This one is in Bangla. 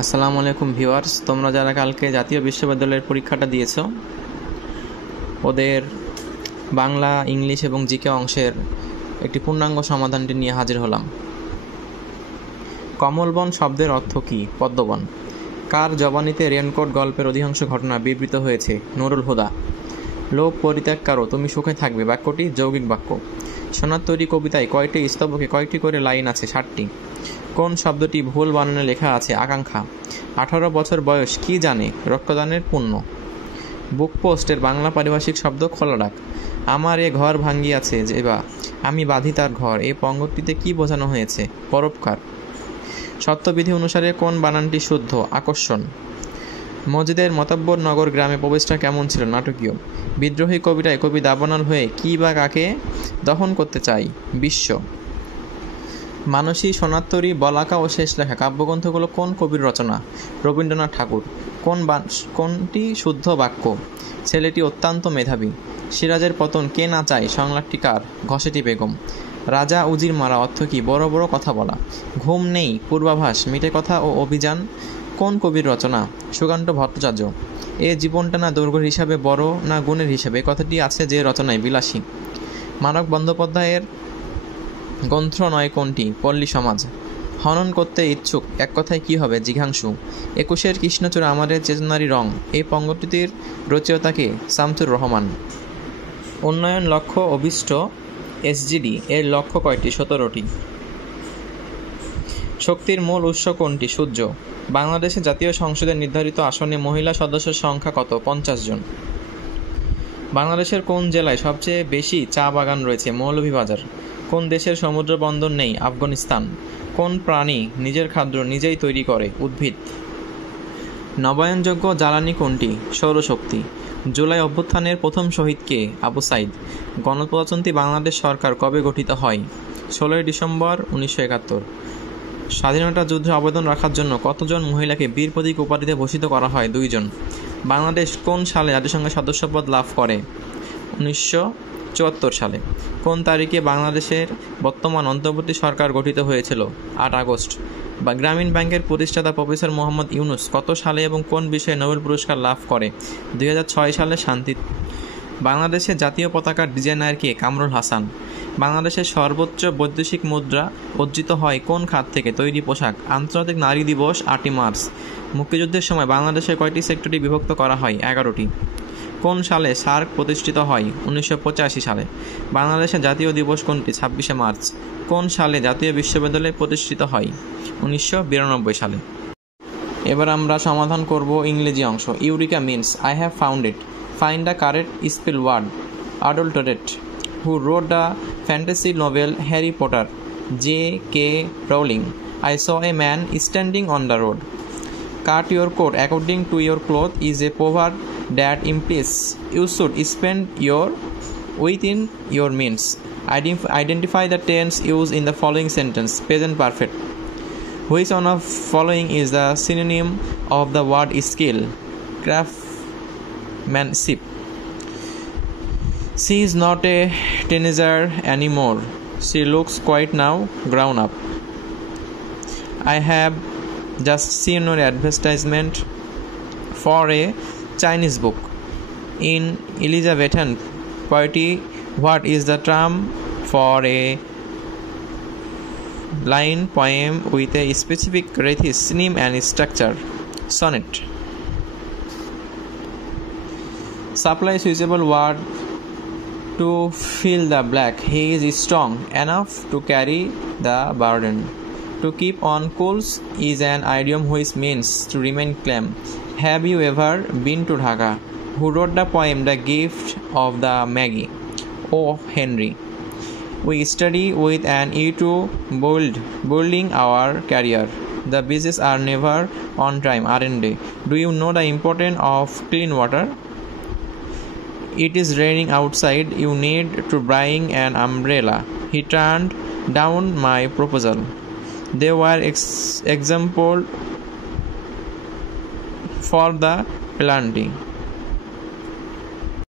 আসসালামু আলাইকুম ভিউয়ার্স, তোমরা যারা কালকে জাতীয় বিশ্ববিদ্যালয়ের পরীক্ষাটা দিয়েছো, ওদের বাংলা, ইংলিশ এবং জিকে অংশের একটি পূর্ণাঙ্গ সমাধানটি নিয়ে হাজির হলাম। কমলবন শব্দের অর্থ কী? পদ্মবন। কার জবানিতে রেনকোট গল্পের অধিকাংশ ঘটনা বিবৃত হয়েছে? নুরুল হুদা। লোক পরিত্যাগ কারো, তুমি সুখে থাকবে বাক্যটি যৌগিক বাক্য। সোনার তৈরি কবিতায় কয়টি স্তবকে কয়টি করে লাইন আছে? 7টি। কোন শব্দটি ভুল বানানে লেখা আছে? আকাঙ্ক্ষা। 18 বছর বয়স কি জানে? রক্তদানের পুণ্য। বুক পোস্টের বাংলা পারিভাষিক শব্দ খোলা ডাক। আমার এ ঘর ভাঙ্গিয়াছে যেবা, আমি বাঁধি তার ঘর। এই পঙ্গক্তিতে কি বোঝানো হয়েছে? পরোপকার। সত্যবিধি অনুসারে কোন বানানটি শুদ্ধ? আকর্ষণ। মজিদের মতাব্বর নগর গ্রামে প্রবেশটা কেমন ছিল? নাটকীয়। বিদ্রোহী কবিতায় কবি দাবানল হয়ে কি বা কাকে দহন করতে চাই? বিশ্ব। মানসী, সোনারতরী, বলাকা ও শেষ লেখা কাব্যগ্রন্থগুলো কোন কবির রচনা? রবীন্দ্রনাথ ঠাকুর। কোনটি শুদ্ধ বাক্য? ছেলেটি অত্যন্ত মেধাবী। সিরাজের পতন কে না চায়? সংলাপটি কার? ঘসেটি বেগম। রাজা উজির মারা অর্থ কী? বড় বড় কথা বলা। ঘুম নেই, পূর্বাভাস, মিটে কথা ও অভিযান কোন কবির রচনা? সুকান্ত ভট্টাচার্য। এ জীবনটা না দৈর্ঘ্যের হিসাবে বড় না গুণের হিসাবে, কথাটি আছে যে রচনায়? বিলাসী। মানব বন্দ্যোপাধ্যায়ের গ্রন্থ নয় কোনটি? পল্লী সমাজ। হনন করতে ইচ্ছুক, এক কথায় কি হবে? জিঘাংসু। 21 কৃষ্ণচূড়া আমাদের চেতনারই রং, এই পঙ্গটির রচয়িতাকে? শামসুর রহমান। উন্নয়ন লক্ষ্য অভিষ্ট এসজিডি এর লক্ষ্য কয়টি? 17টি। শক্তির মূল উৎস কোনটি? সূর্য। বাংলাদেশে জাতীয় সংসদের নির্ধারিত আসনে মহিলা সদস্যের সংখ্যা কত? 50 জন। বাংলাদেশের কোন জেলায় সবচেয়ে বেশি চা বাগান রয়েছে? মৌলভীবাজার। কোন দেশের সমুদ্র বন্দর নেই? আফগানিস্তান। কোন প্রাণী নিজের খাদ্য নিজেই তৈরি করে? উদ্ভিদ। নবায়নযোগ্য জ্বালানি কোনটি? সৌরশক্তি। জুলাই অভ্যুত্থানের প্রথম শহীদ কে? আবু সাইদ। গণপ্রজাতন্ত্রী বাংলাদেশ সরকার কবে গঠিত হয়? 16 ডিসেম্বর 1971। স্বাধীনতা যুদ্ধে অবদান রাখার জন্য কতজন মহিলাকে বীর প্রতীক উপাধিতে ভূষিত করা হয়? 2 জন। বাংলাদেশ কোন সালে জাতিসংঘের সদস্যপদ লাভ করে? 1974 সালে। কোন তারিখে বাংলাদেশের বর্তমান অন্তর্বর্তী সরকার গঠিত হয়েছিল? 8 আগস্ট। গ্রামীণ ব্যাংকের প্রতিষ্ঠাতা প্রফেসর মোহাম্মদ ইউনুস কত সালে এবং কোন বিষয়ে নোবেল পুরস্কার লাভ করে? 2006 সালে শান্তি। বাংলাদেশের জাতীয় পতাকার ডিজাইনার কে? কামরুল হাসান। বাংলাদেশের সর্বোচ্চ বৈদেশিক মুদ্রা অর্জিত হয় কোন খাত থেকে? তৈরি পোশাক। আন্তর্জাতিক নারী দিবস 8 মার্চ। মুক্তিযুদ্ধের সময় বাংলাদেশের কয়টি সেক্টরে বিভক্ত করা হয়? 11টি। কোন সালে সার্ক প্রতিষ্ঠিত হয়? 1985 সালে। বাংলাদেশের জাতীয় দিবস কোনটি? 26 মার্চ। কোন সালে জাতীয় বিশ্ববিদ্যালয় প্রতিষ্ঠিত হয়? 1992 সালে। এবার আমরা সমাধান করব ইংরেজি অংশ। Eureka means I have found it. Find the correct spell word. Adulterate. Who wrote the fantasy novel Harry Potter? J.K. Rowling. I saw a man standing on the road. Cut your coat according to your cloth is a proverb that implies you should spend within your means. Identify the tense used in the following sentence. Present perfect. Which one of following is the synonym of the word skill? Craftsmanship. She is not a teenager anymore. She looks quite now grown up. I have just seen an advertisement for a Chinese book. In Elizabethan poetry, what is the term for a line poem with a specific rhythm and structure? Sonnet. Supply suitable word to fill the blank. He is strong enough to carry the burden. To keep on course is an idiom which means to remain calm. Have you ever been to Dhaka? Who wrote the poem The Gift of the Maggie? O. Henry. We study with an ear to building our career. The buses are never on time, aren't they? Do you know the importance of clean water? It is raining outside. You need to bring an umbrella. He turned down my proposal. They were example for the planting.